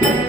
Yeah.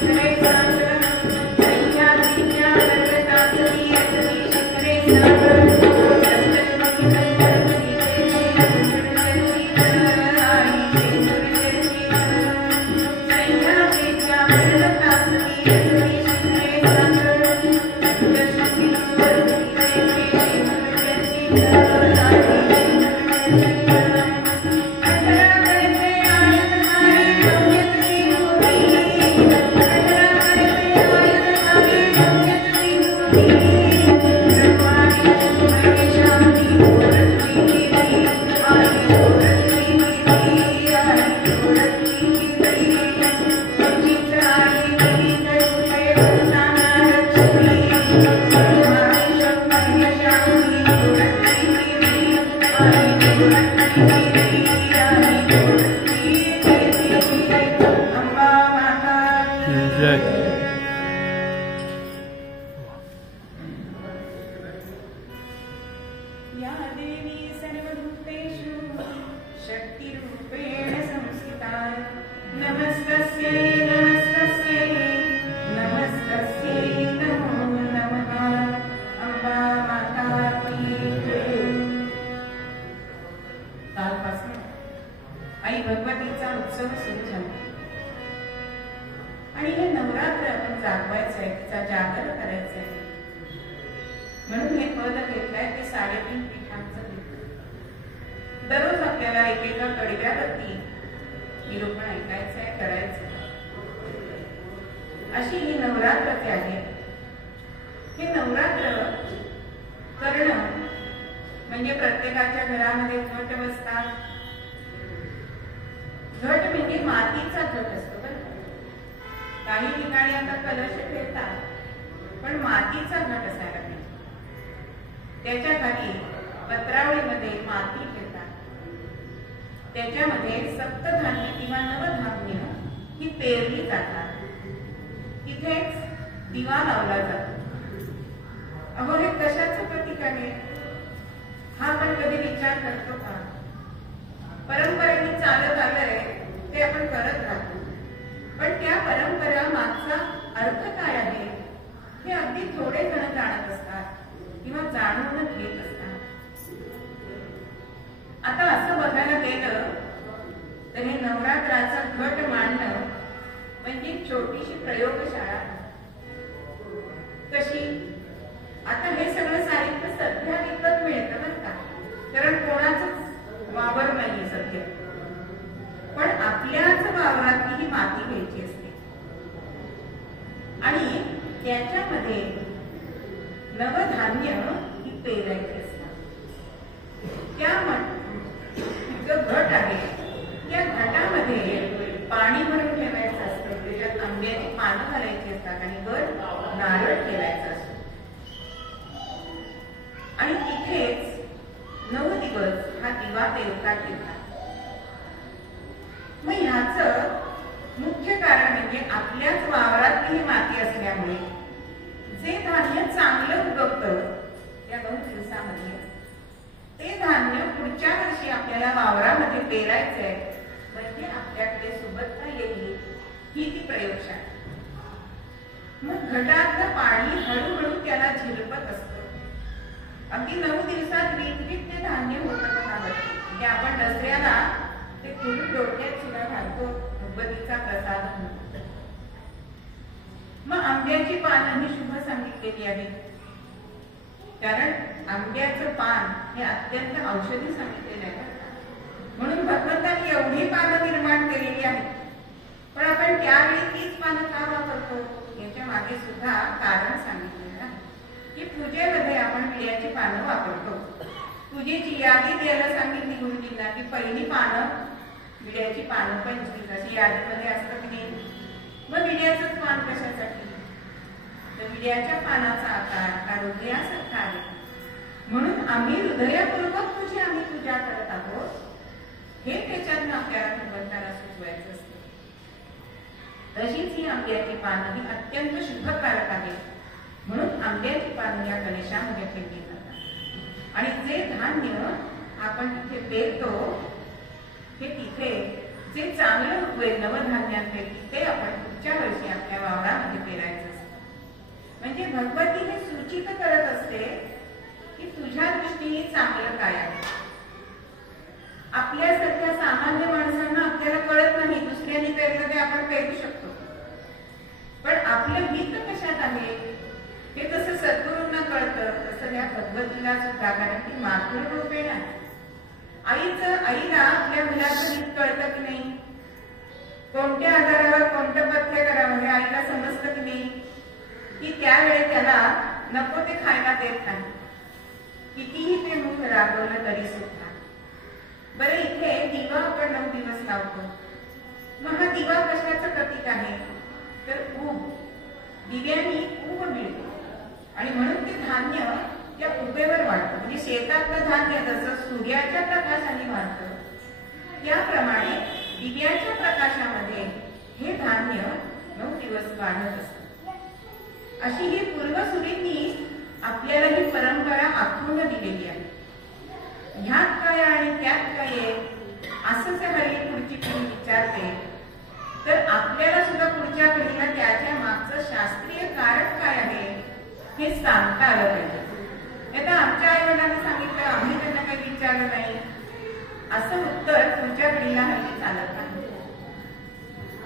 Great. जय. आई भगवतीचा उत्सव सुरू झाला आणि हे नवरात्र आपण जागवायचंय, तिचा जागर करायचंय म्हणून हे पद घेतलंय ते 3.5 पीठांचं. दररोज आपल्याला एकेका कडव्यावरती निरूपण ऐकायचंय, करायचंय. अशी ही नवरात्र आहे. हे नवरात्र करणं म्हणजे प्रत्येकाच्या घरामध्ये घट बसतात. घट म्हणजे मातीचा घट असतो बरं. काही ठिकाणी आता कलश ठेवतात, पण मातीचा घट असायला पाहिजे. त्याच्या खाली पत्रावळीमध्ये माती ठेवतात. त्याच्यामध्ये सप्तधान्य किंवा नवधान्य ही पेरली जातात. तिथेच दिवा लावला जातो. अहो, हे कशाचं प्रतीक आहे हा आपण कधी विचार करतो का? परंपरेने चालत आलंय ते आपण करत राहतो, पण त्या परंपरा मागचा अर्थ काय आहे हे अगदी थोडे जण जाणत असतात किंवा जाणून घेत असतात. आता असं बघायला गेलं तर हे नवरात्राचा घट मांडणं म्हणजे छोटीशी प्रयोगशाळा. कशी? आता हे सगळं साहित्य सध्या विकत मिळतं बरं का, कारण कोणाचंच वावर नाहीये सध्या. पण आपल्याच वावरातली ही माती घ्यायची असते आणि त्याच्यामध्ये नवधान्य ही पेरायची असतात. जो घट आहे त्या घटामध्ये पाणी भरून ठेवायचं असतं. त्याच्यात आंब्याची पानं घालायची असतात आणि वर नारळ ठेवायचा असतो आणि तिथेच 9 दिवस हा दिवा तेवता ठेवतात. मग ह्याचं मुख्य कारण म्हणजे आपल्याच वावरातली ही माती असल्यामुळे जे धान्य चांगलं उगवतं त्या 2 दिवसामध्ये ते धान्य पुढच्या वर्षी आपल्याला वावरामध्ये पेरायचंय म्हणजे आपल्याकडे सुबत्ता येईल ही ती प्रयोगशाळा. मग घटातलं पाणी हळूहळू त्याला झिरपत असतं. अगदी 9 दिवसात विकविक ते धान्य होतं कशावरती. म्हणजे आपण दसऱ्याला ते कुठून डोक्यात सुद्धा घालतो, भगवतीचा प्रसाद म्हणून. मग आंब्याची पानं ही शुभ सांगितलेली आहे, कारण आंब्याचं पान हे अत्यंत औषधी सांगितलेलं आहे. म्हणून भगवंतांनी एवढी पानं निर्माण केलेली आहेत. पण आपण त्यावेळी तीच पानं का वापरतो याच्या मागे सुद्धा कारण सांगितलेलं आहे की पूजेमध्ये आपण विड्याची पानं वापरतो. पूजेची यादी द्यायला सांगितली गुरुजींना की पहिली पानं विड्याची पानं 25 अशी यादीमध्ये असतं की नाही. मग विड्याचंच पान कशासाठी? तर विड्याच्या पानाचा आकार हा हृदयासारखा आहे, म्हणून आम्ही हृदयपूर्वक तुझी आम्ही पूजा करत आहोत हे त्याच्यातून आपल्याला भगवंताला सुचवायचं असतं. तशीच ही आंब्याची पानं ही अत्यंत शुभकारक आहे, म्हणून आंब्याची पानं या गणेशामध्ये ठेवली जातात. आणि जे धान्य आपण तिथे पेरतो हे तिथे जे चांगलं उगवेल नवधान्यांपैकी ते आपण पुढच्या वर्षी आपल्या वावरामध्ये पेरायचं असतं. म्हणजे भगवती हे सूचित करत असते की तुझ्या दृष्टीने चांगलं काय आहे. आपल्यासारख्या सामान्य माणसांना आपल्याला कळत नाही, दुसऱ्यांनी पेरलं ते आपण पेरू शकतो, पण आपलं हित कशात आहे हे कसं सद्गुरूंना कळतं तसं त्या भगवतीला सुद्धा, कारण ती मातृरूपेण आहे. आईला आपल्या मुलाचं हित कळतं की नाही, कोणत्या आधारावर कोणतं पथ्य करावं हे आईला समजतं की नाही, की त्यावेळी त्याला नको ते खायला देत नाही, कितीही ते मुख रागवलं तरी सुद्धा. बरं, इथे दिवा आपण 9 दिवस लावतो. मग हा दिवा कशाचं प्रतीक आहे तर ऊब. दिव्यानी ऊब मिळते आणि म्हणून ते धान्य त्या उभेवर वाढतं. म्हणजे शेतातलं धान्य जसं सूर्याच्या प्रकाशाने वाढतं त्याप्रमाणे दिव्याच्या प्रकाशामध्ये हे धान्य 9 दिवस दिवस वाढत असत. अशी ही पूर्वसुरींनी आपल्याला ही परंपरा आखून दिलेली आहे. ह्यात काय आणि त्यात काय आहे असं जर हल्ली पुढची पिढी विचारते तर आपल्याला सुद्धा पुढच्या पिढीला त्याच्या मागचं शास्त्रीय कारण काय आहे हे सांगता आलं पाहिजे. आता आमच्या आई वडिलांनी सांगितलं, आम्ही त्यांना काही विचारलं नाही, असं उत्तर पुढच्या पिढीला हल्ली चालत नाही.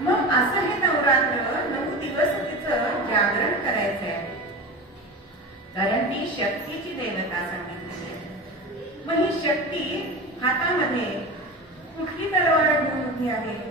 मग असं हे नवरात्र 9 दिवस तिचं जागरण करायचं आहे, कारण ती शक्तीची देवता सांगितलेली आहे. मग ही शक्ती हातामध्ये कुठली तलवार घेऊन उभी आहे?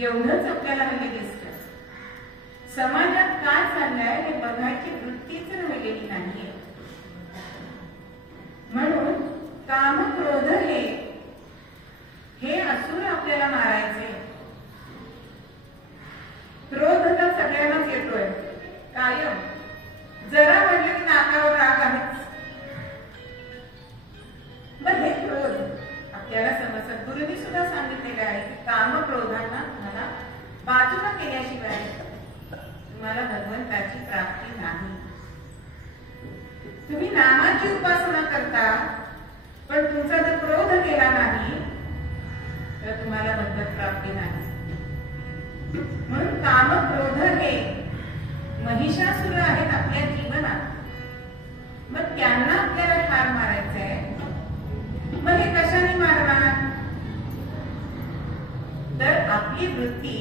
एवढंच आपल्याला हल्ली दिसतं. समाजात काय चाललंय हे बघायची वृत्तीच राहिलेली नाहीये. म्हणून काम क्रोध हे असुर आपल्याला मारायचे. क्रोध तर सगळ्यांनाच येतोय कायम, जरा म्हटलं की नाकावर राग आहेच. मग हे क्रोध आपल्याला समजतं. गुरुनी सुद्धा सांगितलेलं आहे की काम क्रोधांना मला बाजूला केल्याशिवाय तुम्हाला भगवंताची प्राप्ती नाही. तुम्ही नामाची उपासना करता पण तुमचा जर क्रोध केला नाही तर तुम्हाला भगवत प्राप्ती नाही. म्हणून काम क्रोध हे महिषासुर आहेत आपल्या जीवनात. मग त्यांना आपल्याला ठार मारायचंय. मग हे कशाने मारणार? तर आपली वृत्ती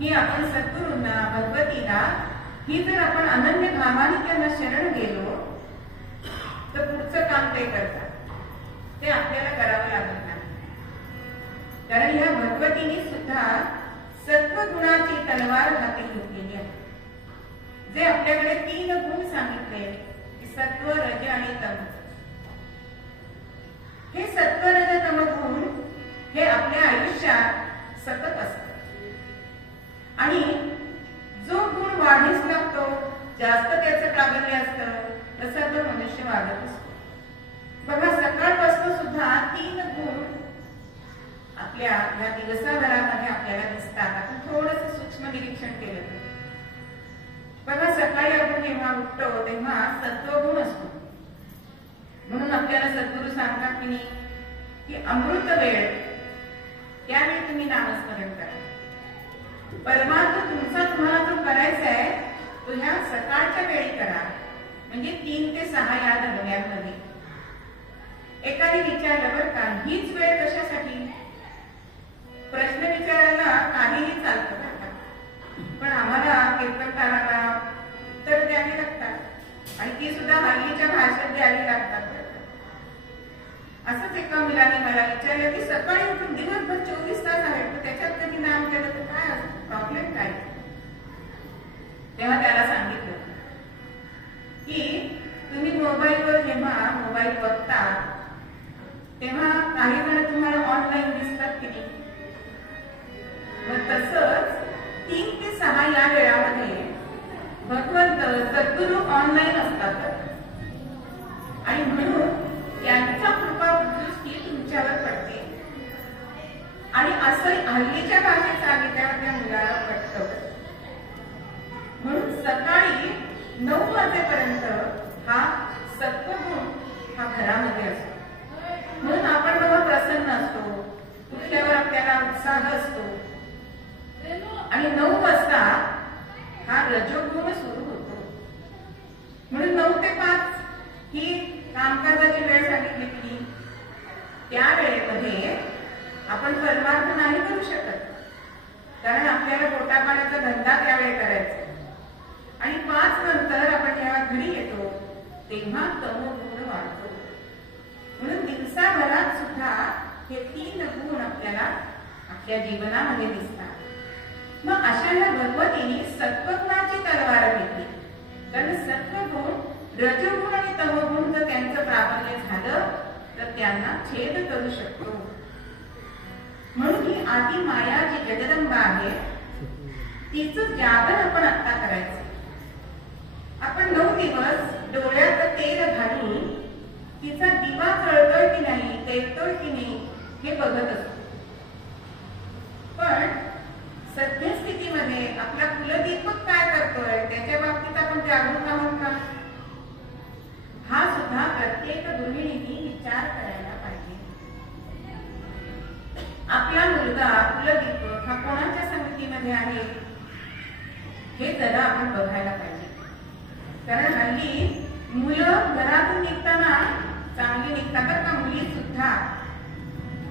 ही आपण सद्गुरूंना भगवतीला ही जर आपण अनन्य भावाने त्यांना शरण गेलो तर पुढचं काम ते करतात. ते आपल्याला करावं लागत नाही. कारण ह्या भगवतीने सुद्धा सत्वगुणाची तलवार हाती घेतलेली आहे. जे आपल्याकडे 3 गुण सांगितले की सत्व, रज आणि तम. हे सत्व, रज, तम गुण हे आपल्या आयुष्यात सतत असतात. आणि जो गुण वाढीस लागतो, जास्त त्याचं प्राबल्य असतं, तसा तो मनुष्य वाढत असतो. बघा, सकाळपासून सुद्धा 3 गुण आपल्या या दिवसाभरामध्ये आपल्याला दिसतात. आपण थोडंसं सूक्ष्म निरीक्षण केलं तर बघा, सकाळी आपण जेव्हा उठतो तेव्हा सत्वगुण असतो. म्हणून आपल्याला सद्गुरू सांगतात की नाही की अमृत वेळ त्यावेळी तुम्ही नामस्मरण करा. परमार्थ तुमचा तुम्हाला जो करायचा आहे तो सकाळच्या वेळी करा, म्हणजे 3 ते 6 या दरम्यानमध्ये. एकाने विचारलं बरं का, हीच वेळ कशासाठी? प्रश्न विचारायला काहीही चालतं बरं का, पण आम्हाला कीर्तनकाराला तर द्यावी लागतात आणि ती सुद्धा हल्लीच्या भाषेत द्यावी लागतात. असंच एका मुलाने मला विचारलं की सकाळी उठून दिवसभर 24 तास आहेत, तर त्याच्यात कधी नाम केलं तर काय प्रॉब्लेम काय? तेव्हा त्याला सांगितलं की तुम्ही मोबाईलवर जेव्हा मोबाईल बघता तेव्हा काही जण तुम्हाला ऑनलाईन दिसतात की नाही, मग तसंच 3 ते 6 या वेळामध्ये भगवंत सद्गुरू ऑनलाईन असतात आणि म्हणून त्यांचा कृपा दृष्टी तुमच्यावर पडते. आणि असं हल्लीच्या भाषेत सांगितल्यावर त्या मुलाला पटतं. म्हणून सकाळी 9 वाजेपर्यंत हा सत्वगुण हा घरामध्ये असतो. म्हणून आपण बघा प्रसन्न असतो, उठल्यावर आपल्याला उत्साह असतो आणि 9 वाजता हा रजोगुण सुरू होतो. म्हणून 9 ते 5 ही कामकाजाची वेळ सांगितली की त्या वेळेमध्ये आपण परमार्थ नाही करू शकत, कारण आपल्याला पोटापाण्याचा धंदा त्यावेळी करायचा. आणि 5 नंतर आपण जेव्हा घरी येतो तेव्हा तमोगुण वाढतो. म्हणून दिवसाभरात सुद्धा हे 3 गुण आपल्याला आपल्या जीवनामध्ये दिसतात. मग अशाला भगवतीने सत्वगुणाची तलवार घेतली, कारण सत्वगुण, रजोगुण आणि तमोगुण जर त्यांचं प्राबल्य झालं तर त्यांना छेद करू शकतो. म्हणून ही आदी माया जी जगदंबा आहे तिचं जागर आपण आता करायचं. आपण 9 दिवस डोळ्यात तेल घालून तिचा दिवा जळतोय की नाही, तेलतोय की नाही हे बघत असतो. पण सद्यस्थितीमध्ये आपला कुलदीपक काय करतोय त्याच्या बाबतीत आपण जागरूक आहोत का? हा सुद्धा प्रत्येक गृहिणींनी विचार करायला पाहिजे. आपला मुलगा कुलदीपक हा कोणाच्या समितीमध्ये आहे हे जरा आपण बघायला पाहिजे. कारण हल्ली मुलं घरातून निघताना चांगली निघतात बरं का, मुली सुद्धा,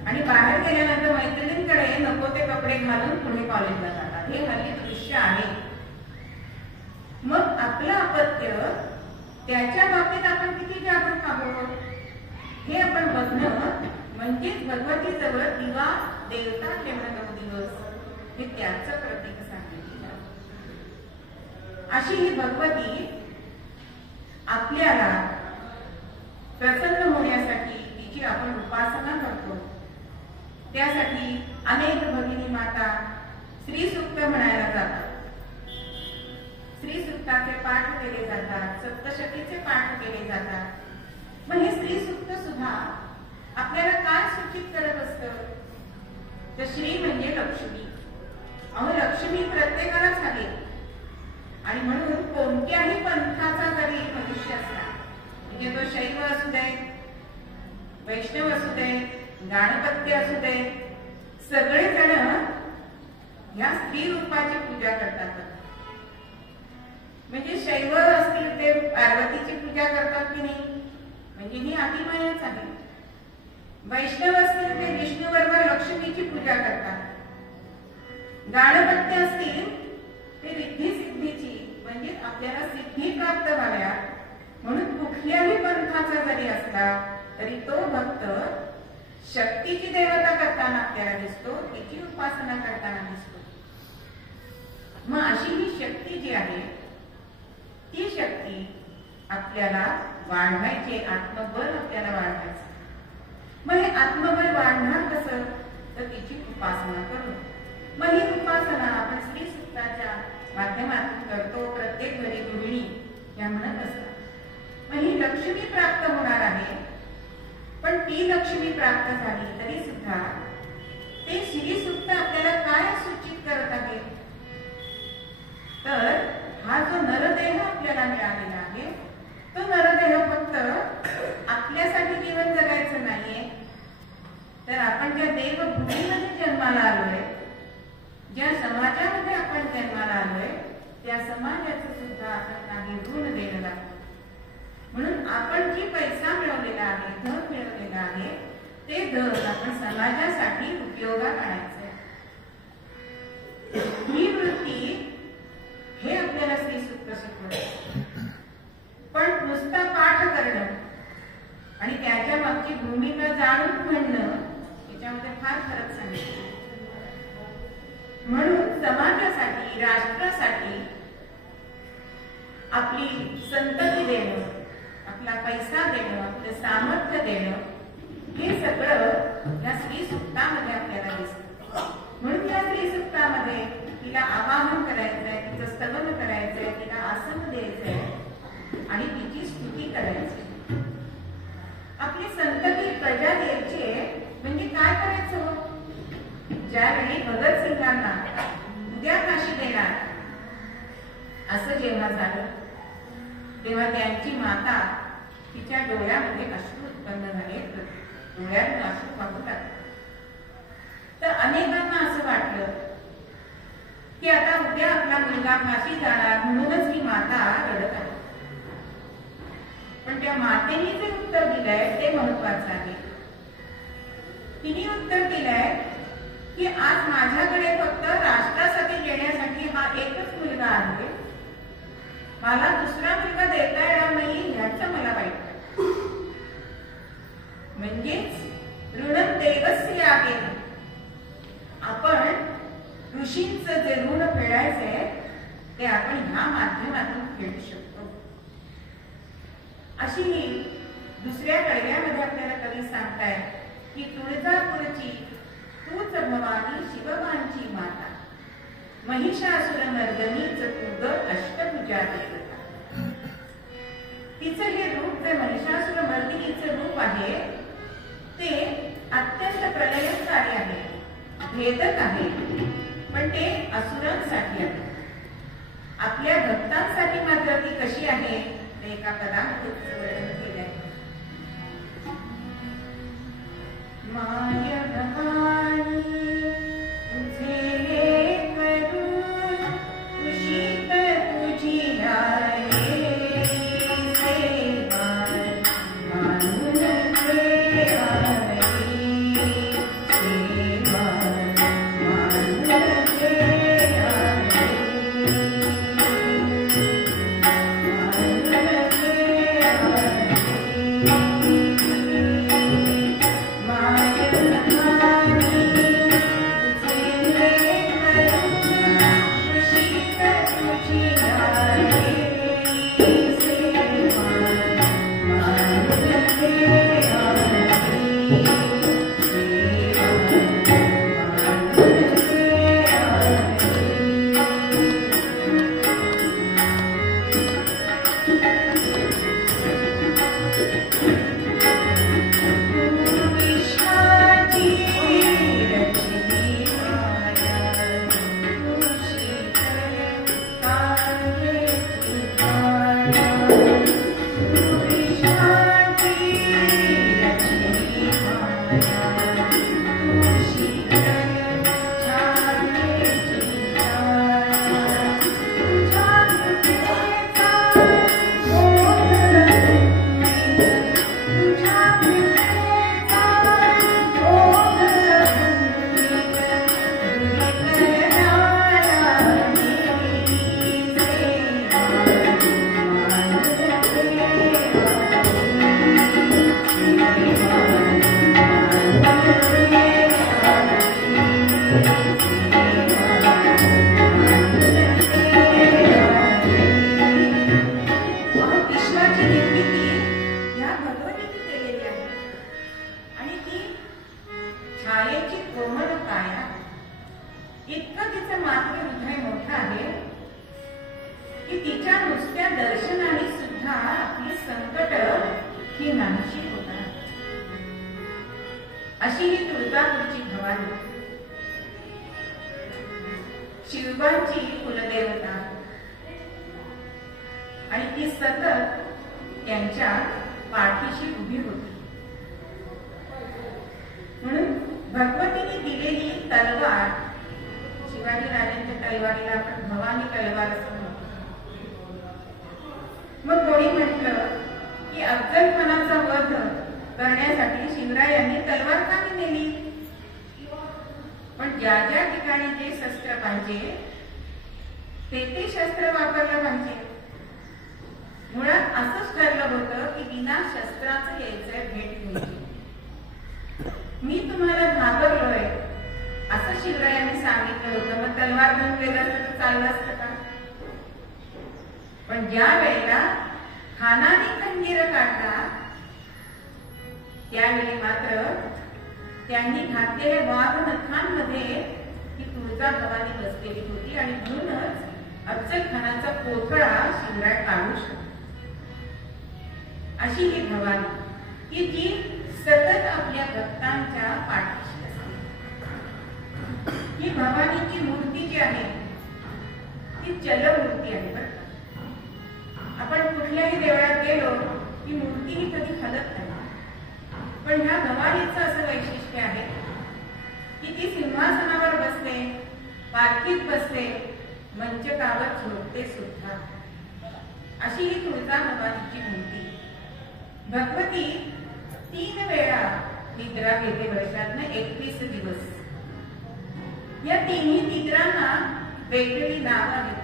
आणि बाहेर गेल्यानंतर मैत्रिणींकडे नको ते कपडे घालून पुढे कॉलेजला जातात. हे हल्ली दृश्य आहे. मग आपलं अपत्य त्याच्या बाबतीत आपण किती जागरूक आहोत हे आपण बघणं म्हणजेच भगवतीजवळ दिवा देवता ठेवणं 9 दिवस हे त्याचं प्रतीक सांगितलं. अशी ही भगवती आपल्याला प्रसन्न होण्यासाठी तिची आपण उपासना करतो. त्यासाठी अनेक भगिनी माता श्री सूक्त म्हणायला जातात, श्री सूक्ताचे पाठ केले जातात, सप्तशतीचे पाठ केले जातात. मग हे श्री सूक्त सुद्धा आपल्याला काय सूचित करत असतं? तर श्री म्हणजे लक्ष्मी. अहो लक्ष्मी प्रत्येकालाच हवी आणि म्हणून कोणत्याही पंथाचा जरी मनुष्य असला, म्हणजे तो शैव असू दे, वैष्णव असू दे, गाणपत्य असू दे, सगळेजण या स्त्री रूपाची पूजा करतात. म्हणजे शैव असतील ते पार्वतीची पूजा करतात की नाही, म्हणजे ही आदिमायाच आहे. वैष्णव असतील ते विष्णू बरोबर लक्ष्मीची पूजा करतात. गाणपत्य असतील ते रिद्धी सिद्धीची, म्हणजे आपल्याला सिद्धी प्राप्त व्हाव्या म्हणून कुठल्याही पंथाचा जरी असला तरी तो भक्त शक्तीची देवता करताना आपल्याला दिसतो, तिची उपासना करताना दिसतो. मग अशी ही शक्ती जी आहे ती शक्ती आपल्याला वाढवायची, आत्मबल आपल्याला वाढवायचं. मग हे आत्मबल वाढणार कसं? तर तिची उपासना करून. मग ही उपासना आपण श्री सूक्ताच्या माध्यमातून करतो. प्रत्येक घरी गृहिणी या म्हणत असतात. मग ही लक्ष्मी प्राप्त होणार आहे, पण ती लक्ष्मी प्राप्त झाली तरी सुद्धा ते श्री सूक्त आपल्याला काय सूचित करत आहे? तर हा जो नरदेह आपल्याला मिळालेला आहे तो नरदेह फक्त आपल्यासाठी जीवन जगायचं नाहीये, तर आपण ज्या देवभूमीमध्ये जन्माला आलोय, ज्या समाजामध्ये आपण जन्माला आलोय त्या समाजाचं सुद्धा आपण काही ऋण देणं लागतं. म्हणून आपण जी पैसा मिळवलेला आहे, धन मिळवलेला आहे, ते धन आपण समाजासाठी उपयोगात आणायचं. ही वृत्ती हे आपल्याला श्रीसूक्त शिकवतं. पण नुसता पाठ करणं आणि त्याच्या मागची भूमिका जाणून म्हणणं याच्यामध्ये फार फरक सांगितलं. म्हणून समाजासाठी, राष्ट्रासाठी आपली संतती देणं, आपला पैसा देणं, आपलं सामर्थ्य देणं, हे सगळं या श्रीसूक्तामध्ये आपल्याला दिसतं. म्हणून या श्रीसूक्तामध्ये तिला आवाहन करायचंय, तिचं स्तवन करायचंय, तिला आसन द्यायचंय आणि तिची स्तुती करायची. आपली संतती प्रजा द्यायची म्हणजे काय करायचं हो? ज्यावेळी भगतसिंगांना उद्या फाशी देणार असं जेव्हा झालं, तेव्हा त्यांची माता, तिच्या डोळ्यामध्ये अश्रू उत्पन्न झाले, डोळ्यातून अश्रू वाहू लागले. तर अनेकांना असं वाटलं की आता उद्या आपला मुलगा फाशी जाणार म्हणूनच ही माता रडत आहे. पण त्या मातेने जे उत्तर दिलंय ते महत्वाचं आहे. तिने उत्तर दिलंय की आज माझ्याकडे फक्त राष्ट्रासाठी देण्यासाठी हा एकच मुलगा आहे, मला दुसरा मुलगा देता येणार नाही याचं मला वाईट वाटतं. म्हणजेच ऋण देवस्य आहे. आपण ऋषींचं जे ऋण फेडायचंय ते आपण ह्या माध्यमातून फेडू शकतो. अशी ही दुसऱ्या कडव्यामध्ये आपल्याला कवी सांगताय की तुळजापूरची तूच भवानी शिवबांची माता, महिषासुर मर्दनीच तू ग अष्टभुजा देवता. तिचं हे रूप जे महिषासुर मर्दिनीचं रूप आहे ते अत्यंत प्रलयकारी आहे, भेदक आहे, पण ते असुरांसाठी आहे. आपल्या भक्तांसाठी मात्र ती कशी आहे ते एका पदामध्ये वर्णन केलंय. माय भवानी तुझे करून खुशीत तुझी आहे सेवा मानून घे आहे सेवा मानून घे आहे मानून घे आहे. अशी ही तुळजापूरची भवानी शिवबांची कुलदेवता आणि ती सतत त्यांच्या पाठीशी उभी होती. म्हणून भगवतीने दिलेली तलवार, शिवाजी राजांच्या तलवारीला आपण भवानी तलवार असं म्हणतो, अफजलखानाचा वध करण्यासाठी शिवरायांनी तलवार का नेली? पण ज्या ज्या ठिकाणी जे शस्त्र पाहिजे ते शस्त्र वापरलं पाहिजे. मुळात असंच ठरलं होतं की बिना शस्त्राचं यायचंय भेट घ्यायची. मी तुम्हाला घाबरलोय असं शिवरायांनी सांगितलं होतं. मग तलवार घेऊन गेलं तर चाललं असतं का? पण ज्या वेळेला खानाने खंजीर काढला त्यावेळी मात्र त्यांनी घातलेल्या वाघ नखांमध्ये ती तुळजा भवानी बसलेली होती आणि म्हणूनच अफजलखानाचा कोथळा शिवराय काढू शकतो. अशी ही भवानी की जी सतत आपल्या भक्तांच्या पाठीशी असते. ही भवानीची मूर्ती जी आहे ती चलमूर्ती आहे. बरं, आपण कुठल्याही देवळात गेलो की मूर्ती ही कधी हलत नाही. पण ह्या भवानीचं असं वैशिष्ट्य आहे की ती सिंहासनावर बसते, पालखीत बसते, मंचकावर झोपते सुद्धा. अशी ही तुळजा भवानीची मूर्ती. भगवती 3 वेळा निद्रा घेते वर्षातनं 21 दिवस. या तिन्ही निद्रांना वेगवेगळी नावं आहेत.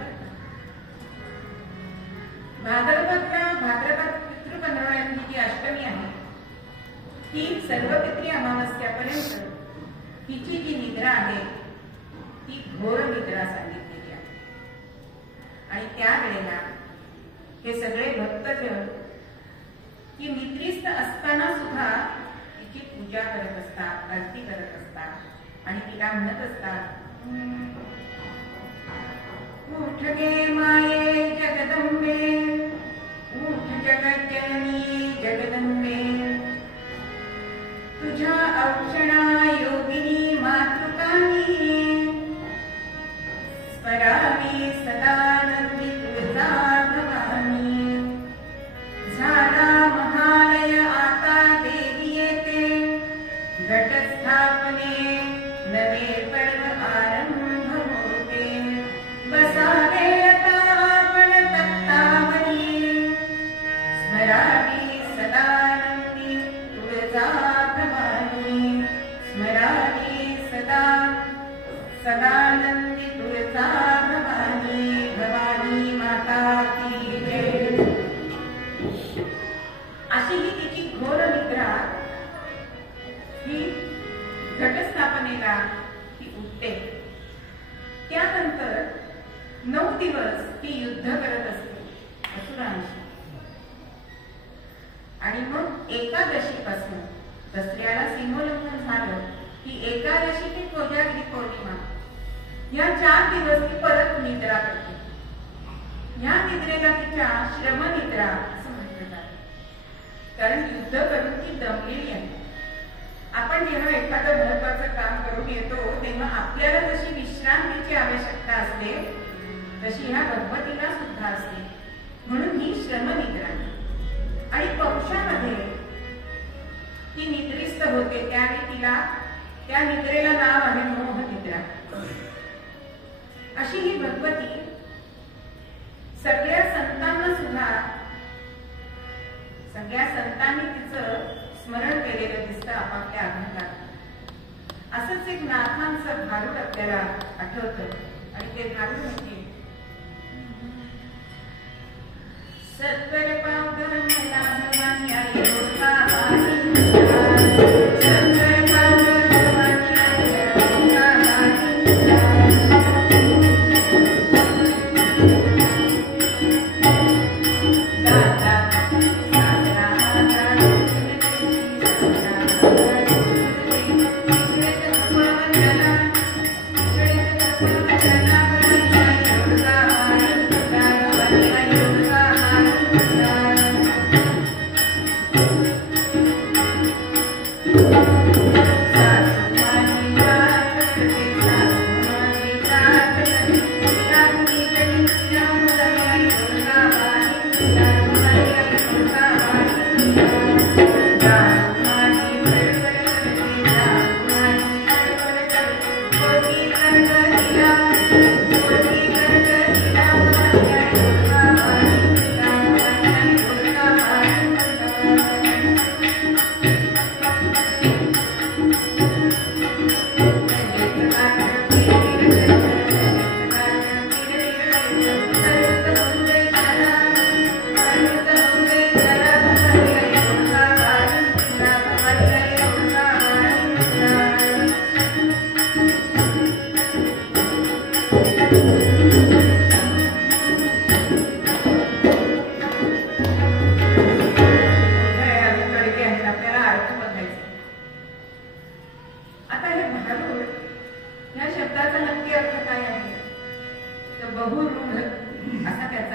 भाद्रपद पितृ पंधरवड्यातली जी अष्टमी आहे ही सर्व पितृ अमावस्यापर्यंत तिची जी निद्रा आहे ती घोर निद्रा सांगितलेली आहे. आणि त्यावेळेला हे सगळे भक्तजन की निद्रिस्त असताना सुद्धा तिची पूजा करत असतात, आरती करत असतात आणि तिला म्हणत असतात, उठ गे माये जगदंबे, उठ जगज्जननी जगदंबे, तुझ्या औक्षणा योगिनी मातृकानी, स्मरावी सदानंदी तुळजा भवानी. झाला महालय आता देवी येते, घटस्थापने नवे पर्व आरंभ होते. बसावे आता आपण तत्तावरी, स्मरावी सदानंदी तुळजा भवानी, स्मरावी सदानंदी तुळजा भवानी. भवानी माता की जय. अशी ही तिची घोर निद्रा ही घटस्थापनेला ती उठते. त्यानंतर 9 दिवस ती युद्ध करत असते असुरांशी. आणि मग एकादशीपासून दसऱ्याला सीमोल्लंघन झालं की एकादशी ते कोजागिरी पौर्णिमा या 4 दिवस ती परत निद्रा करते. या निद्रेला तिच्या श्रमनिद्रा असं म्हटलं जातं. कारण युद्ध करून ती दमलेली आहे. आपण जेव्हा एखादं महत्वाचं काम करून येतो तेव्हा आपल्याला जशी विश्रांतीची आवश्यकता असते तशी ह्या भगवतीला सुद्धा असते. म्हणून ही श्रमनिद्रा. आणि पौषामध्ये ती निद्रिस्त होते त्यावेळी तिला त्या निद्रेला नाव आहे मोहनिद्रा. अशी ही भगवती सगळ्या संतांना सुद्धा सगळ्या संतांनी तिचं स्मरण केलेलं दिसतं आपापल्या अभंगात. असंच एक नाथांचं भारूड आपल्याला आठवतं आणि ते भारूड म्हणजे सत्वर पावगं मला भवानी आई लोका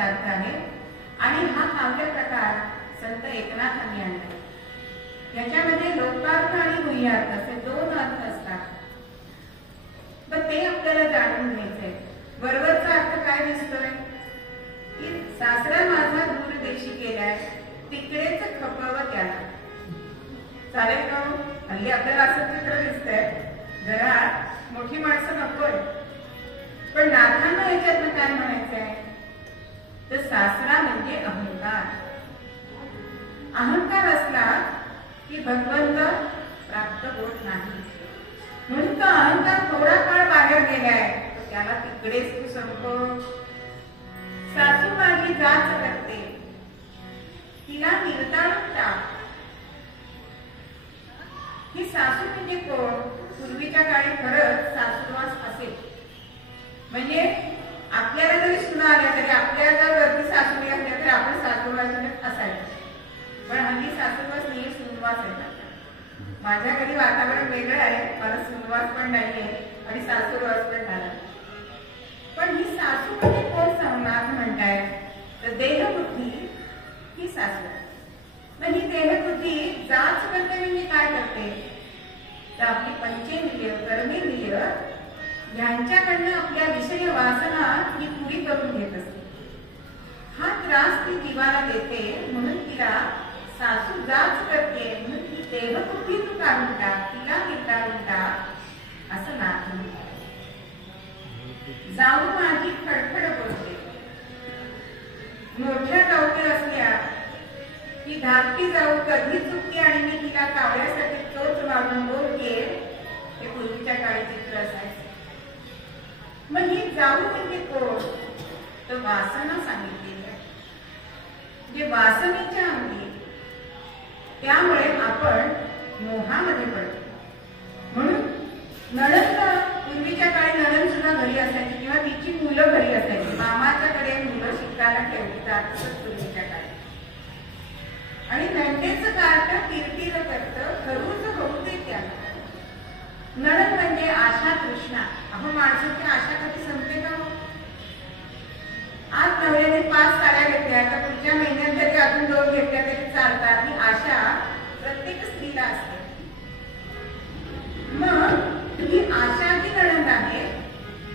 शब्दाचा अर्थ आहे. आणि हा काव्य प्रकार संत एकनाथांनी आणला. याच्यामध्ये लोकार्थ आणि गुह्यार्थ असे दोन अर्थ असतात. पण ते आपल्याला जाणून घ्यायचंय. वरवरचा अर्थ काय दिसतोय की सासरा माझा दूर देशी केलाय, तिकडेच खपवं त्याला. चालेल का? हल्ली आपल्याला असं चित्र दिसतंय. जरा मोठी माणसं नकोय. पण नाथांना याच्यातनं काय म्हणायचंय तर सासरा म्हणजे अहंकार. अहंकार असला की भगवंत प्राप्त होत नाही. म्हणून तो अहंकार थोडा काळ बाहेर गेलाय तर त्याला तिकडेच तू संपव. सासू माझी जाच करते, तिला निर्दाळून टाक. ही सासू म्हणजे कोण? पूर्वीच्या काळी खरंच सासूरवास असेल. म्हणजे आपल्याला जरी सुना आल्या तरी आपल्या जर वरती सासूने असल्या तर आपण सासूरवास असायचं. पण हल्ली सासूरवास नाही, सुनवास आहे. माझ्या घरी वातावरण वेगळं आहे. मला सुनवास पण नाहीये आणि सासूरवास पण झाला. पण ही सासू म्हणजे कोण सांगणार म्हणताय तर देहबुद्धी ही सासू. पण ही देहबुद्धी जाच करते म्हणजे काय करते तर आपली पंचेंद्रिय कर्मेंद्रिय यांच्याकडनं आपल्या विषय वासना ही पुरी करून घेत असते. हा त्रास ती जीवाला देते. म्हणून तिला सासू जाच करते. म्हणून ती देहबुद्धी तू काढून टाक, तिला निर्दाळून टाक असं नाथ म्हणतात. जाऊ माझी खडखड बोलते. मोठ्या गावठी असल्या की धाकटी जाऊ कधी चुकते आणि मी तिला कावड्यासाठी चोच मारून बोलते. हे पूर्वीच्या काळी चित्र असायचं. मग ही जाऊ म्हणजे कोण तर वासना सांगितलेली आहे. जे वासनेच्या अंगी, त्यामुळे आपण मोहामध्ये पडतो. म्हणून नणंद पूर्वीच्या काळी नणंद सुद्धा घरी असायची किंवा तिची मुलं घरी असायची. मामाच्याकडे मुलं शिकायला ठेवली जात असत पूर्वीच्या काळी. आणि नंदेचं कार्ट किरकिर करतं खरूच होऊ दे त्याला. नणंद म्हणजे आशा तृष्णा. अहो माणसाची आशा कधी संपते का? आज नवऱ्याने 5 साड्या घेतल्या तर पुढच्या महिन्यात जरी अजून 2 घेतल्या तरी चालतात. ही आशा प्रत्येक स्त्रीला असते. मग ही आशा जी नणंद आहे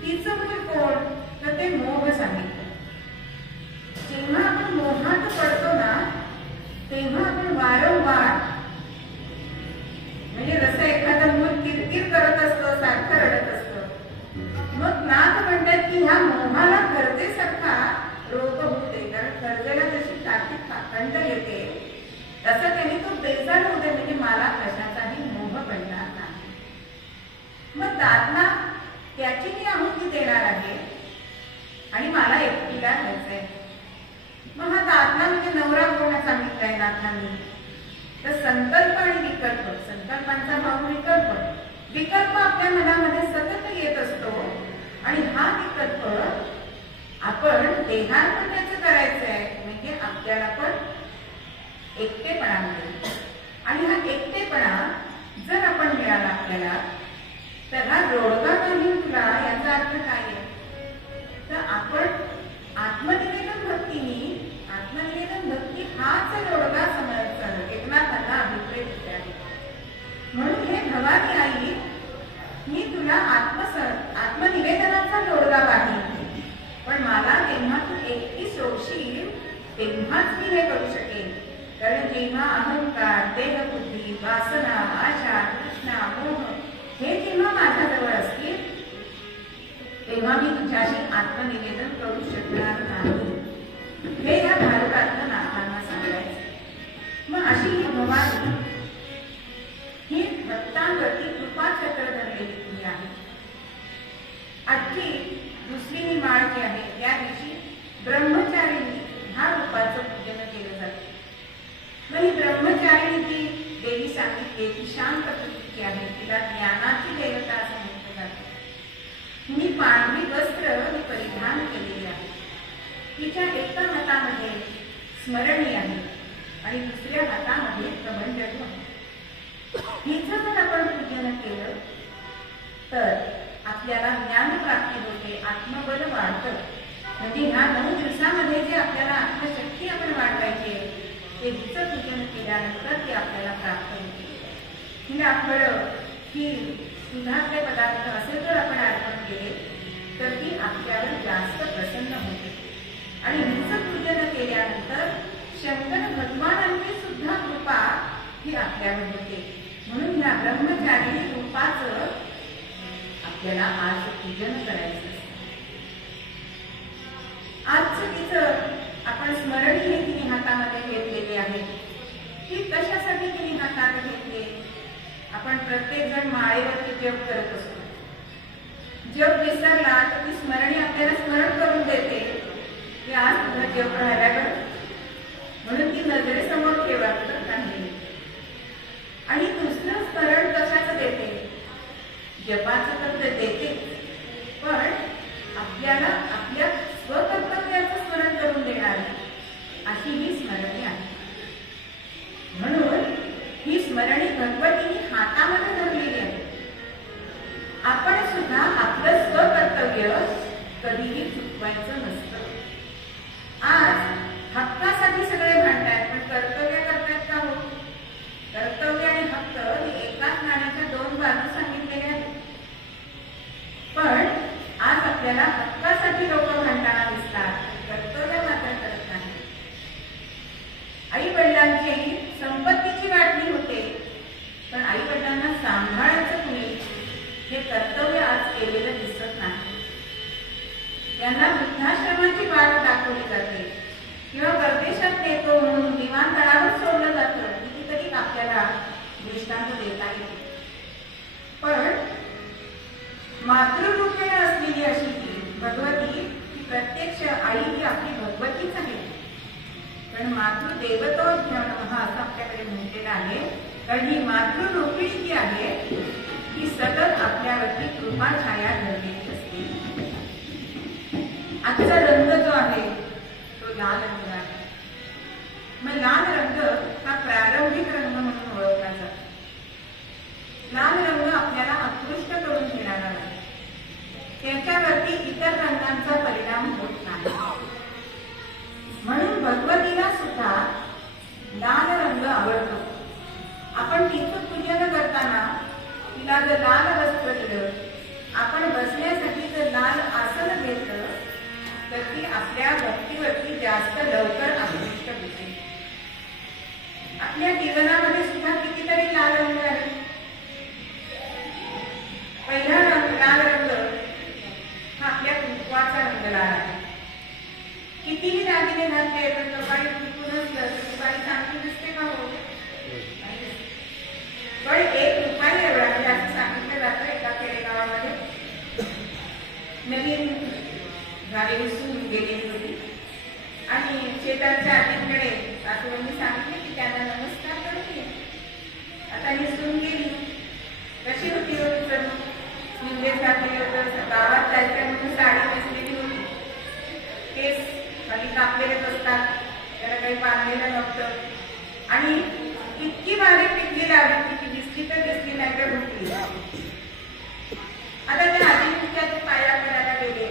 तिचं मूळ कोण तर ते मोह सांगितलं. जेव्हा आपण मोहात पडतो ना तेव्हा आपण वारंवार म्हणजे जसं एखादं मूल किरकिर करत असतं, सारखं रडत असतं. मग नाथ म्हणतात की ह्या मोहाला कर्जेसारखा रोग होते. कारण कर्जेला जशी कार्तिक खंड येते तसं त्यांनी तो बेजार होते. म्हणजे मला कशाचाही मोह पडणार नाही. मग दातना त्याची मी आहुती देणार आहे आणि मला एकटीला घ्यायचंय. मग हा दातना म्हणजे नवरा कोण सांगितलाय नाथांनी तर संकल्प आणि विकल्प. संकल्पांचा भाव विकल्प. विकल्प आपल्या मनामध्ये सतत येत असतो आणि हा विकल्प आपण देहार्पणाचं करायचंय म्हणजे आपल्याला पण एकटेपणा मिळेल. आणि हा एकटेपणा जर आपण मिळाला आपल्याला तर हा रोडगा नाही तुला. याचा अर्थ काय आहे तर आपण आत्मनिवेदन भक्तीने, आत्मनिवेदन भक्ती हाच रोडगा समजायचा एकनाथांना अभिप्रेत होते आहे. म्हणून हे भवानी आई मी तुला आत्मनिवेदनाचा रोडगा वाढीन. पण मला जेव्हा तू एकटी सोडशील तेव्हाच मी हे करू शकेन. कारण जेव्हा अहंकार, देहबुद्धी, वासना, आशा, तृष्णा, मोह हे जेव्हा माझ्याजवळ असतील तेव्हा मी तुझ्याशी आत्मनिवेदन करू शकणार नाही. हे या भारतातल्या नाथांना सांगायचं. मग अशी ही भवानी ही भक्तांवरती कृपाचक्र धरलेली ती आहे. आजची दुसरी ही माळ जी आहे त्या दिवशी ब्रह्मचारिणी ह्या रूपाचं पूजन केलं जातं. मग ही ब्रह्मचारिणी ती देवी सांगितली की शांत प्रकृतीची आहे. तिला ज्ञानाची देवता असं म्हटलं जातं. मी पांढरी वस्त्र ही परिधान केलेली आहे. तिच्या एका हातामध्ये स्मरणी आहे आणि दुसऱ्या हातामध्ये कमंडलू आहे. हिचं जर आपण पूजन केलं तर आपल्याला ज्ञान प्राप्ती होते, आत्मबल वाढतं. म्हणजे ह्या 9 दिवसामध्ये जे हिला फळं, खीर, दुधातले पदार्थ असे जर आपण अर्पण केले तर ती आपल्यावर जास्त प्रसन्न होते आणि हिचं पूजन केल्यानंतर शंकर भगवानांची सुद्धा कृपा ही आपल्यावर होते. म्हणून या ब्रह्मचारी रूपाचं आपल्याला आज पूजन करायचं. आजचं तिचं आपण स्मरण हे तिने हातामध्ये घेतलेले आहे. ती कशासाठी तिने हातात घेतले? आपण प्रत्येक जण माळेवरती जप करत असतो. जप विसरला तर ती स्मरणी आपल्याला स्मरण करून देते की आज तुझा जप राहिला बरं, म्हणून ती नजरेसमोर ठेवत नाही. आणि दुसरं स्मरण कशाचं देते? जपाचं तर देते, पण आपल्याला आपल्या स्वकर्तव्याचं स्मरण करून देणारी अशी ही स्मरणी आहे. म्हणून ही स्मरणी भगवतीने हातामध्ये धरलेली आहे. आपण सुद्धा आपलं स्वकर्तव्य कधीही चुकवायचं नसतं. आज हक्कासाठी सगळे भांडतात, पण कर्तव्य करतात का हो? कर्तव्य आणि हक्क हे एकाच नाण्याच्या दोन बाजू सांगितलेल्या आहेत. पण आज आपल्याला हक्कासाठी लोक भांडताना दिसतात, कर्तव्य मात्र करत नाही. आई वडिलांची संपत्तीची वाटणी होते, पण आई वडिलांना सांभाळायचं कुणी हे कर्तव्य आज केलेलं दिसत नाही. त्यांना वृद्धाश्रमाची वाट दाखवली जाते किंवा परदेशात नेतो म्हणून विमानतळावर सोडलं जातं. कितीतरी आपल्याला दृष्टांत देता येते. पण मातृरूपेण असलेली अशी ती भगवती ही प्रत्यक्ष आई ही आपली भगवतीच आहे. पण मातृदेवतो नमः असं आपल्याकडे म्हटलेलं आहे. कारण ही मातृरूपिणी जी आहे ही सतत आपल्यावरती कृपा छाया धरलेली असते. आजचा रंग जो आहे तो लाल रंग आहे. मग लाल रंग हा प्रारंभिक रंग म्हणून ओळखला जातो. लाल रंग आपल्याला आकृष्ट करून घेणारा आहे. त्याच्यावरती इतर रंगांचा परिणाम होत नाही. म्हणून भगवतीला सुद्धा लाल रंग आवडतो. आपण तिचं पूजन करताना तिला जर लाल वस्त्र दिलं, आपण बसण्यासाठी जर लाल आसन घेतलं तर ती आपल्या भक्तीवरती जास्त लवकर आकृष्ट होते. आपल्या जीवनामध्ये सुद्धा कितीतरी लाल रंग आहेत. पहिला लाल रंग हा आपल्या कुंकवाचा रंग लाल आहे. कितीही दागिने घातले पण कपाळी कुंकू नसलं तर कपाळी चांगली दिसते का हो? पण एक रुपया एवढा म्हणजे असं सांगितलं जातं एका खेडेगावामध्ये नवीन झालेली सून गेलेली होती आणि शेताच्या आजीकडे सासूबाईंनी सांगितले की त्यांना नमस्कार करते. आता ही सून गेली. कशी होती होती तर निंदेच घातलेली होतं. गावात जायचं म्हणून साडी नेसलेली होती. केस खाली कापलेलेच असतात, त्याला काही बांधलेलं नव्हतं आणि इतकी बारीक टिकली लावली की दिसली तर दिसली नाही तर भुकली. आता त्या आजीच्या पाया करायला गेले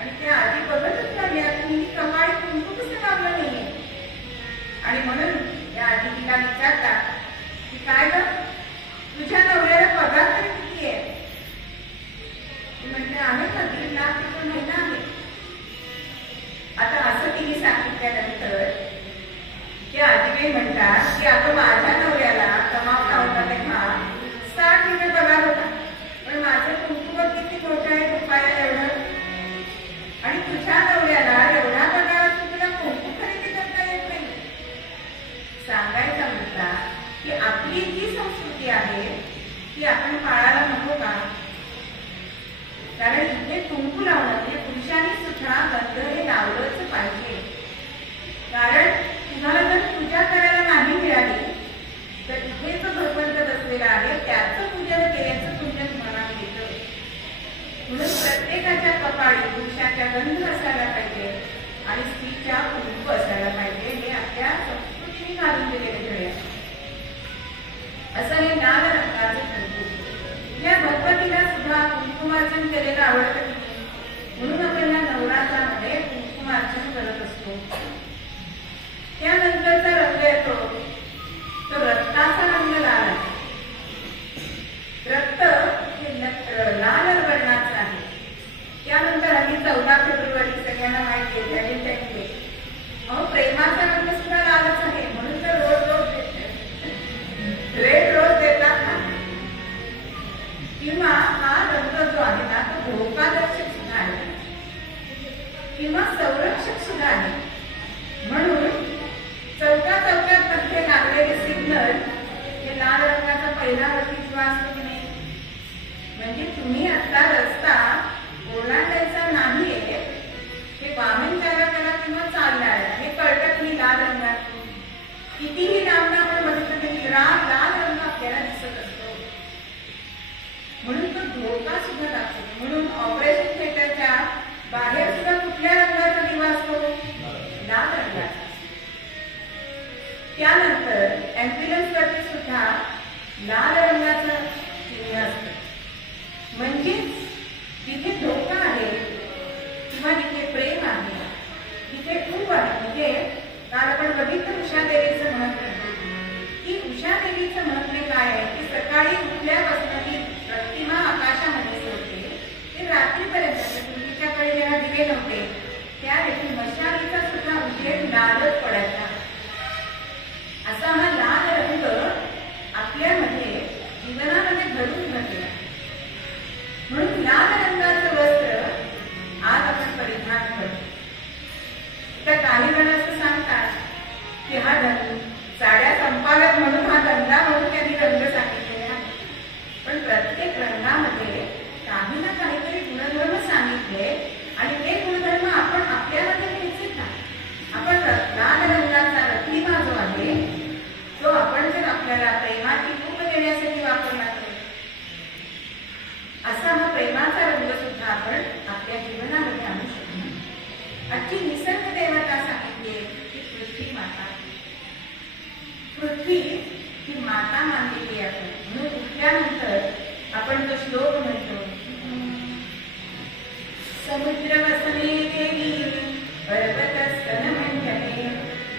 आणि त्या आजी बघतच लागल्या की कमाडी कुंकू कसं लावलं नाहीये. आणि म्हणून त्या आजी तिला विचारतात की काय ग तुझ्या नवऱ्याला पगार तरी किती आहे? ती म्हणते आहे का 1.5 लाख रुपये महिना आहे. आता असं तिने सांगितल्यानंतर त्या आजीबाई म्हणतात की अगं माझ्या नवऱ्याला कमावता होता तेव्हा 60 रुपये पगार होता, पण माझं कुंकू किती मोठं आहे रुपयाला एवढं. आणि तुझ्या नवऱ्याला एवढा पगारातून तुला कुंकू खरेदी करता येत नाही. सांगायचा मुद्दा की आपली जी संस्कृती आहे ती आपण पाळायला नको का? कारण इथे कुंकू लावणं म्हणजे पुरुषांनी सुद्धा गंध हे लावलंच पाहिजे. कारण तुम्हाला जर पूजा करायला नाही मिळाली तर इथे जो भगवंत बसलेला आहे त्याचं पूजन केल्याचं पूजन मनात येतं. म्हणून प्रत्येकाच्या कपाळी पुरुषाच्या गंध असायला पाहिजे आणि स्त्रीच्या कुंकू असायला पाहिजे. हे आपल्या संस्कृतीने घालून दिलेले धडे आहे. असं हे लाल रंगाचं कुंकू. या भगवतीला सुद्धा कुंकुमार्चन केलेलं आवडतं की म्हणून आपण या नवरात्रामध्ये कुंकुमार्चन करत असतो. त्यानंतरचा रंग येतो तो रक्ताचा रंग लाल आहे. दिवे नव्हते त्यावेळी मशालीचा सुद्धा उजेड लालच पडायचा. असा हा लाल रंग आपल्यामध्ये जीवनामध्ये घडून बसला. म्हणून लाल रंगाचं वस्त्र आज आपण परिधान करतो. तर काही जण असं सांगतात की हा साड्या संपाव्यात म्हणून हा रंगा म्हणून त्यांनी रंग सांगितलेला आहे. पण प्रत्येक रंगामध्ये काही ना काहीतरी गुणधर्म सांगितले आणि ते गुणधर्म आपण आपल्यामध्ये घ्यायचे ना. आपण लाल रंगाचा रतिमा जो आहे तो आपण जर आपल्याला प्रेमाची खूप देण्यासाठी वापरला तर असा हा प्रेमाचा रंग सुद्धा आपण आपल्या जीवनामध्ये आणू शकतो. आजची निसर्ग देवता सांगितली की पृथ्वी माता. पृथ्वी ही माता मानलेली आहे. म्हणून उठल्यानंतर आपण तो श्लोक म्हणतो, समुद्र वसने देवी पर्वत स्तन मंडले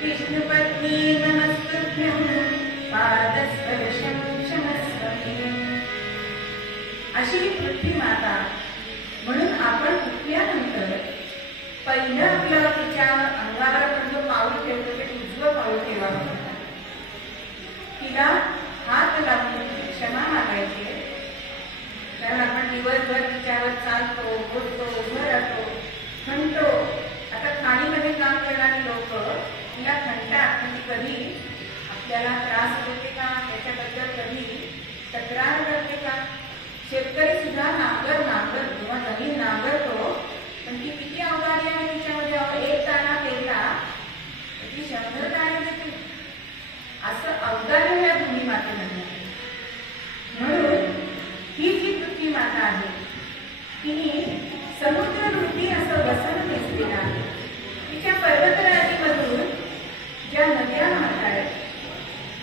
विष्णुपत्नी नमस्तुभ्यं पादस्पर्शं क्षमस्व मे. अशी पृथ्वी माता. म्हणून आपण उठल्यानंतर पहिलं आपलं तिच्या अंगावर आपण जो पाऊल ठेवतो ते उजवं पाऊल ठेवावं. तिला हात लावून क्षमा मागायची. कारण आपण दिवसभर तिच्यावर चालतो, बोलतो, उभं राहतो, म्हणतो. आता खाणीमध्ये काम करणारी लोक तिला म्हणतात की कधी आपल्याला त्रास होते का, त्याच्याबद्दल कधी तक्रार करते का. शेतकरी सुद्धा नांगरतो किंवा जमीन नांगरतो, पण ती किती अवघाडी आहे तिच्यामध्ये. एक दाणा पेरला ती 100 दाणे देते. असं अवघाडी या भूमी मातेमध्ये. म्हणून ही जी पृथ्वी माता आहे तिने समुद्रवृत्ती असं वसन नेसलेलं आहे. तिच्या पर्वतराजीमधून ज्या नद्या वाहतात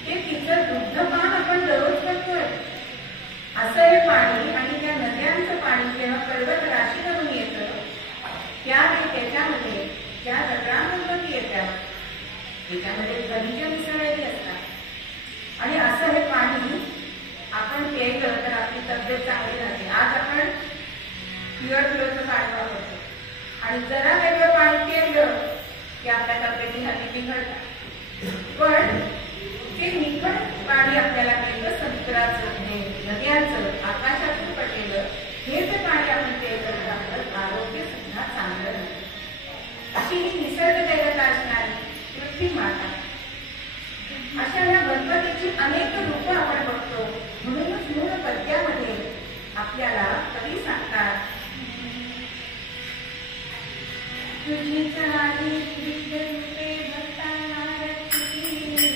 ते तिचं दुग्धपान आपण दररोज करतोय. असं हे पाणी आणि त्या नद्यांचं पाणी जेव्हा पर्वत राशीवरून येतं त्यावेळी त्याच्यामध्ये ज्या दगडांमध्ये येतात त्याच्यामध्ये खनिज मिसळलेली असतात आणि असं हे पाणी आपण प्यायलं तर आपली तब्येत चांगली राहते. आज आपण प्युअर फ्लोचं पाणी वापरतो आणि जरा वेगळं पाणी प्यायलं की आपल्या तब्येती हाती बिघडतात. पण ते निखळ पाणी आपल्याला मिळतं समुद्राचं, नद्यांचं, आकाशातून पडलेलं हे जे पाणी आपण प्यायलं तर आपलं आरोग्य सुद्धा चांगलं राहतं. अशी ही निसर्ग देवता असणारी पृथ्वी माता. अशा या गणपतीची अनेक रूपं आपण बघतो. म्हणूनच मूळ पद्यामध्ये आपल्याला कवी सांगतात, तुझीच आली विविध रूपे भक्तांना रचिली,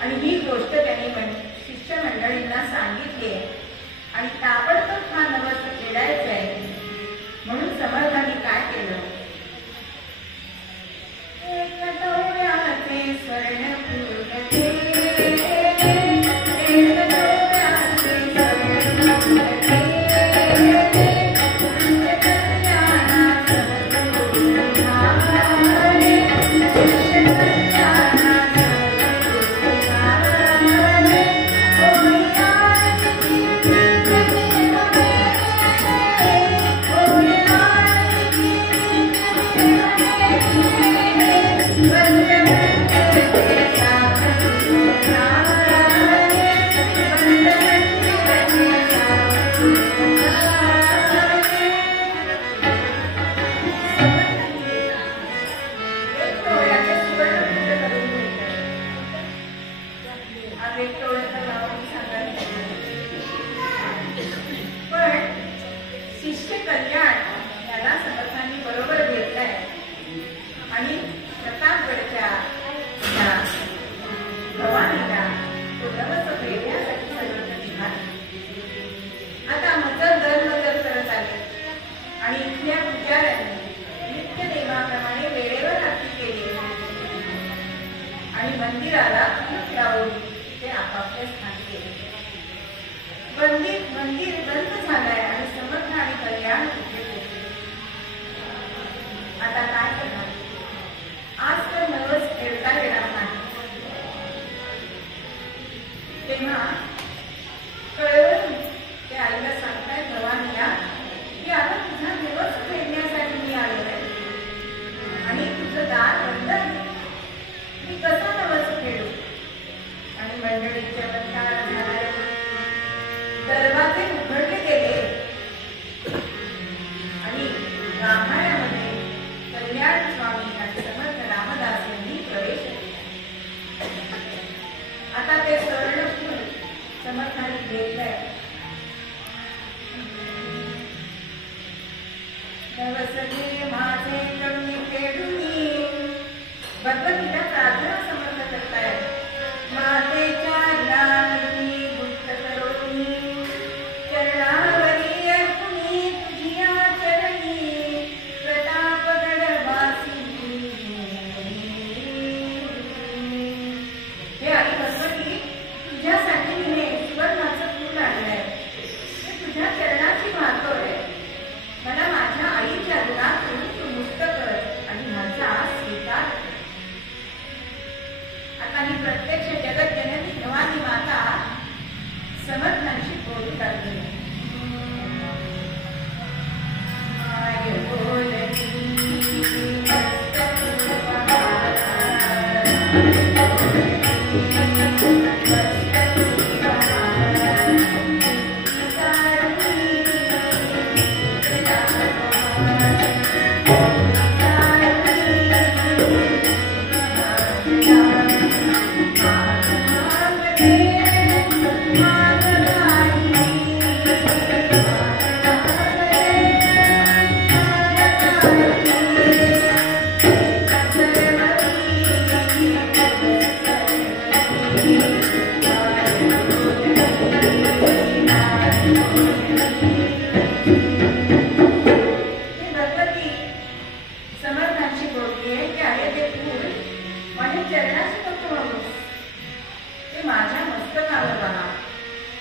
आणि ही गोष्ट त्यांनी शिष्य मंडळींना सांगितली आणि ताबडतोब हा मुळचे कल्याण याला समर्थांनी बरोबर घेतलंय आणि प्रतापगडच्या भवानीला नवस फेडण्यासाठी सगळं निघाले. आता मजल दरमजल करत आले आणि इथल्या पुजाऱ्यांनी नित्य नेमाप्रमाणे वेळेवर आरती केली आणि मंदिराला कुलूप लावून ते आपापल्या स्थानी गेले. मंदिर बंद झालंय आणि समर्थ आणि कल्याण तिथे पोहोचले. आता काय करणार? आज तर नवस फेडता येणार नाही. तेव्हा कळवळून ते आईला सांगताय भवानीला की आता तुझा नवस फेडण्यासाठी मी आलेलो आहे आणि तुझं दार बंद आहे. मी कसा नवस फेडू? आणि मंडळीच्या बंधारा झाला. दरवाजे उघडले गेले आणि रामायणामध्ये कल्याण स्वामी आणि समर्थ रामदास यांनी प्रवेश केला. आता ते स्वर्ण फूल समर्थांनी घेतलंय. नवसले माझे कमी फेडूनी भगवतीला प्रार्थना समर्थ करतायत. मातेच्या लाडणी गुप्त करोनी चरणावरी अर्पुनी तुझिया चरणी प्रतापगड वासी. हे आई भगवती, तुझ्यासाठी मी हे सुवर्णाचं फूल आणलंय. ते तुझ्या चरणाची मागवलंय. मला माझ्या आईच्या ऋणातून तू मुक्त कर आणि माझा स्वीकार. आता ही प्रत्यक्ष जगत जननी भवानी माता समर्थांशी बोलू लागली.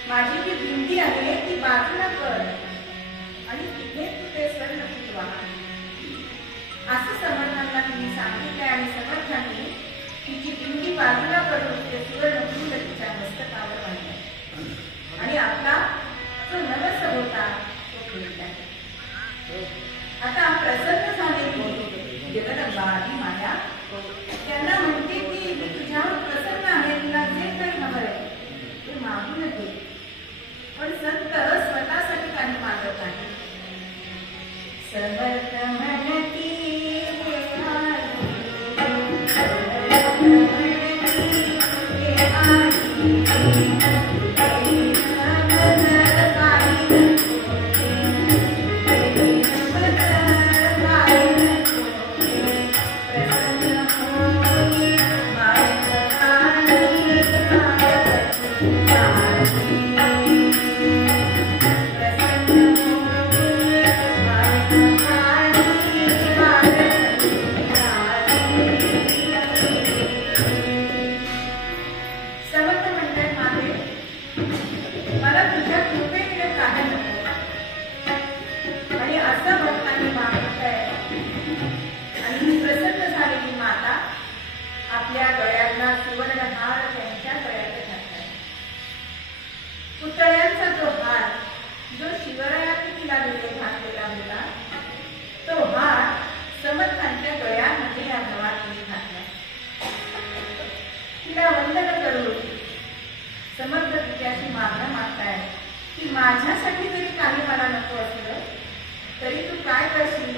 माझी जी भिंती आहे ती बाजूला कर आणि तिथे तू ते स्वर्ण फुटवा असं समर्थांना तिने सांगितले. आणि समर्थांनी तिची भिंती बाजूला करून ते सुवर्ण फूल तिच्या मस्तकावर बांधले आणि आपला जो नवस होता तो फेडला. आता प्रसन्न झालेली जगदंबा ही माया त्यांना म्हणते की मी तुझ्यावर प्रसन्न आहे. तुला जे काही हवं आहे ते मागून घे. पण संत स्वतःसाठी काही मागत नाही. समर्थ म्हणती आपल्या गळ्यातला सुवर्णहार त्यांच्या गळ्यात घातला. पुतळ्यांचा जो हार जो शिवरायाने तिला वेळी घातलेला होता तो हार समर्थांच्या गळ्यामध्ये या भवानीने घातला. तिला वंदन करून समर्थ तिच्याशी मागणं मागताय की माझ्यासाठी जरी काही मला नको असलं तरी तू काय करशील?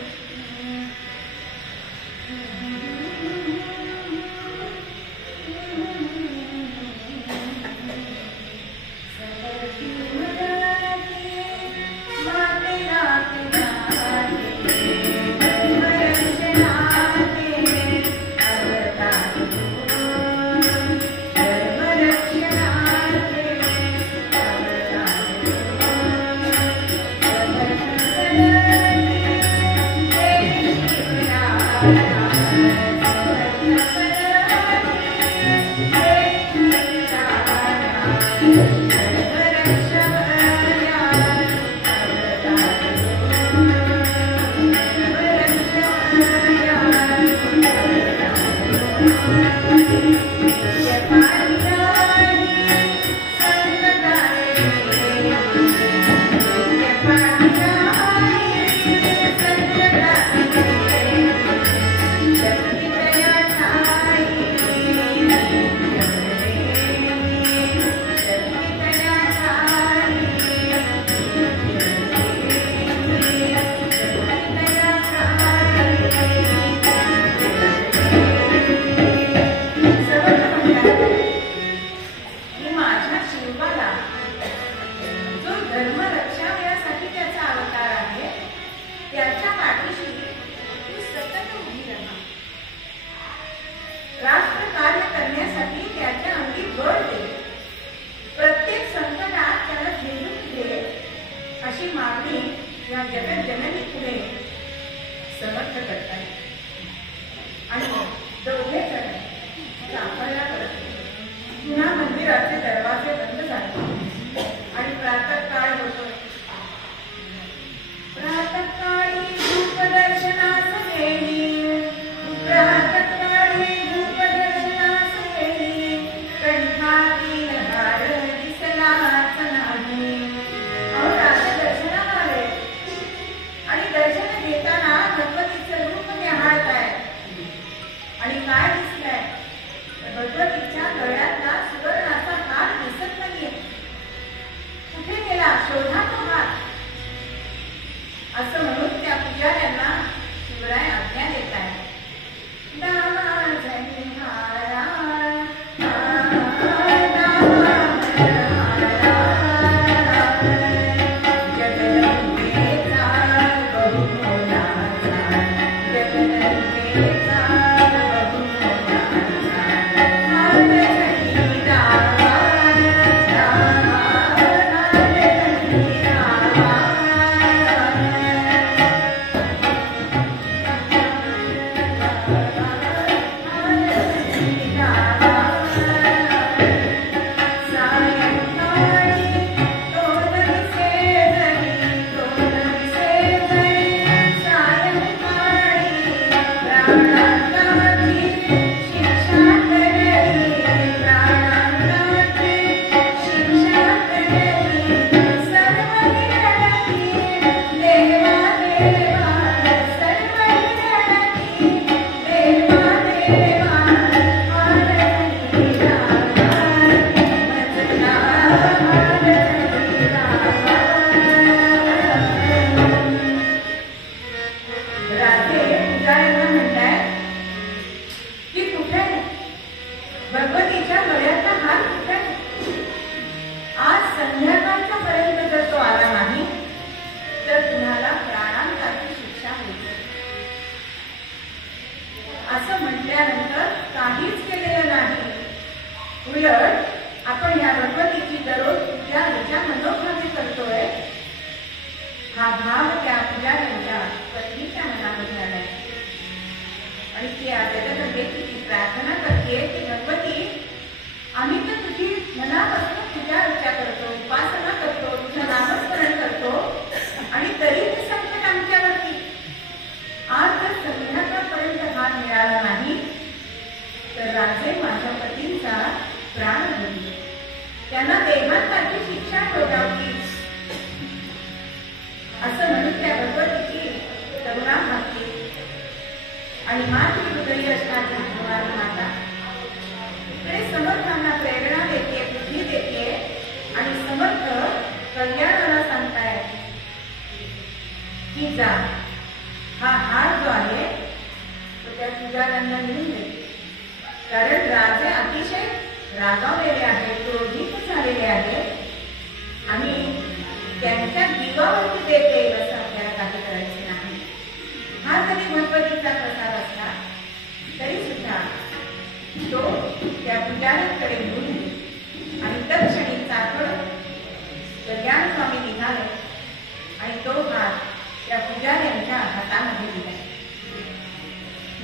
मातेला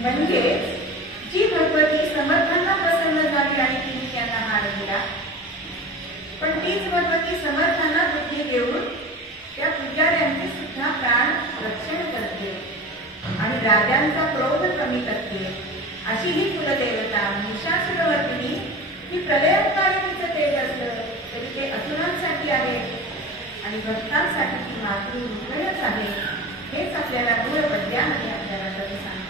म्हणजे जी भगवती समर्थांना प्रसन्न झाली आणि तिने त्यांना हार दिला, पण तीच भगवती समर्थांना बुद्धी देऊन त्या पुजाऱ्यांचे सुद्धा प्राण रक्षण करते आणि राजांचा क्रोध कमी करते. अशी ही कुलदेवता महिषासुरवर्तिनी ही प्रलयकाळी तिचं तेज असलं तरी ते असुरांसाठी आहे आणि भक्तांसाठी ती मातृ हृदयच आहे. हेच आपल्याला मूळ पद्यामध्ये आपल्याला कधी सांगतात.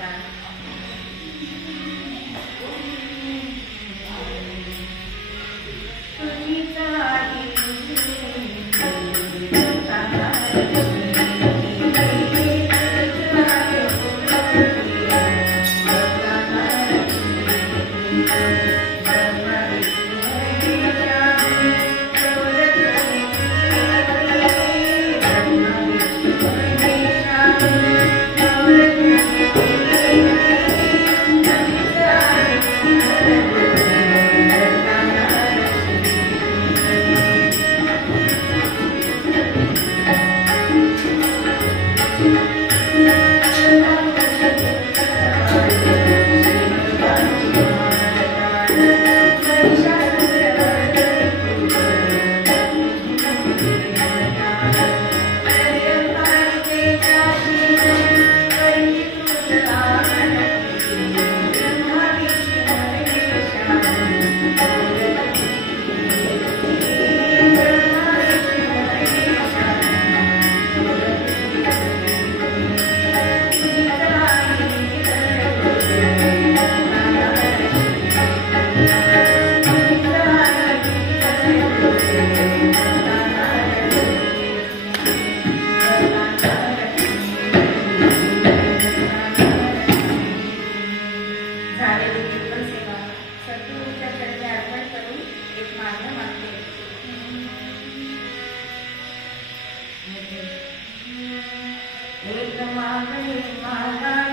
एक मागणे मागा